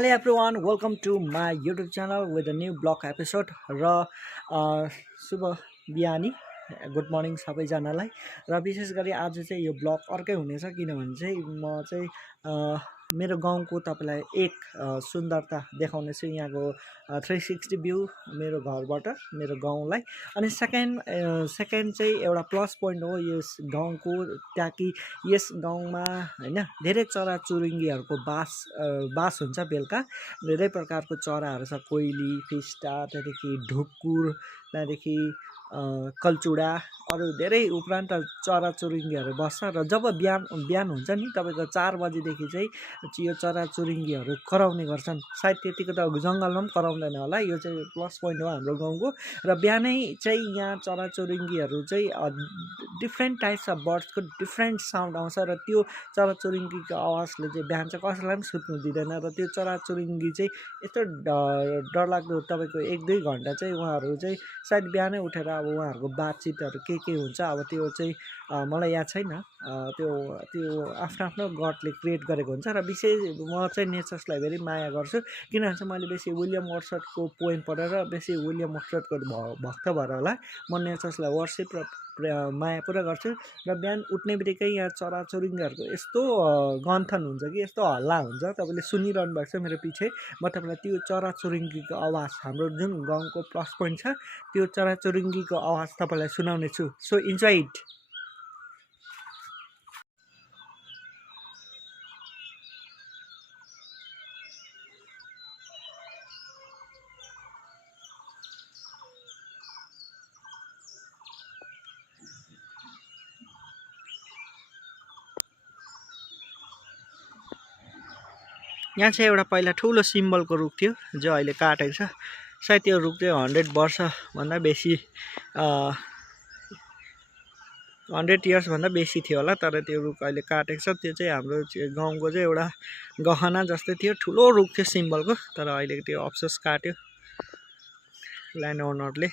Hello everyone, welcome to my YouTube channel with a new blog episode र शुभ बिहानी good morning सबैजनालाई र विशेष गरी आज चाहिँ यो ब्लग अर्कै हुनेछ किनभने चाहिँ म चाहिँ मेरो गाउँको तपाईलाई एक सुन्दरता देखाउने छु यहाँको 360 भ्यू मेरो घरबाट मेरो गाउँलाई अनि सेकेन्ड चाहिँ एउटा प्लस पोइन्ट हो यस गाउँको ताकि यस गाउँमा हैन धेरै चराचुरुङ्गीहरुको बास हुन्छ बेलुका धेरै प्रकारको चराहरु छ कोइली फिस्टा त्यहाँदेखि ढुकुर त्यहाँदेखि कल्चुडा अरु धेरै उपरान्त चराचुरुङ्गीहरु बस्छ र जब बिहान हुन्छ नि तपाईको 4 बजे देखि चाहिँ यो चराचुरुङ्गीहरु कराउने गर्छन् सायद त्यतिको त जंगलमा पनि कराउँदैन होला यो चाहिँ प्लस पोइन्ट हो हाम्रो गाउँको र बिहानै चाहिँ यहाँ चराचुरुङ्गीहरु चाहिँ डिफरेन्ट टाइप्स अफ बर्ड्सको डिफरेन्ट साउन्ड आउँछ र त्यो चराचुरुङ्गीको आवाजले चाहिँ बिहान चाहिँ कसैलाई पनि सुत्नु दिदैन र त्यो चराचुरुङ्गी चाहिँ यस्तो डरलाग्दो तपाईको 1-2 घण्टा चाहिँ उहाँहरु चाहिँ सायद बिहानै उठेर अब उहाँहरुको बातचितहरु के हुन्छ अब त्यो चाहिँ मलाई याद छैन त्यो आफ्नो गडले क्रिएट गरेको हुन्छ र विशेष म चाहिँ नेचर्सलाई धेरै माया गर्छु किनभने चाहिँ मैले बेसी विलियम वर्ड्सवर्थको पोएम पढेर बेसी विलियम वर्ड्सवर्थको भक्त भएर होला म नेचर्सलाई वर्शिप र माया पुरा गर्छु र बिहान उठ्ने बित्तिकै यहाँ चराचुरुङ्गीहरुको यस्तो गन्थन हुन्छ कि यस्तो हल्ला हुन्छ तपाईले सुनिरहनु भएको छ मेरो पछि म तपाईलाई त्यो चराचुरुङ्गीको आवाज हाम्रो जुन गाउँको प्लस पोइन्ट छ त्यो चराचुरुङ्गीको आवाज तपाईलाई सुनाउने छु सो इन्जॉय इट यहाँ चाहिँ एउटा पहिला ठुलो सिम्बलको रुख थियो जो अहिले काटेको छ सायद त्यो रुख चाहिँ 100 वर्ष भन्दा बेसी 100 इयर्स भन्दा बेसी थियो होला तर त्यो रुख अहिले काटेको छ त्यो चाहिँ हाम्रो गाउँको चाहिँ एउटा गहना जस्तै थियो ठुलो रुख थियो सिम्बलको तर अहिले त्यो अफसोस काट्यो ल्यान्ड ओनरले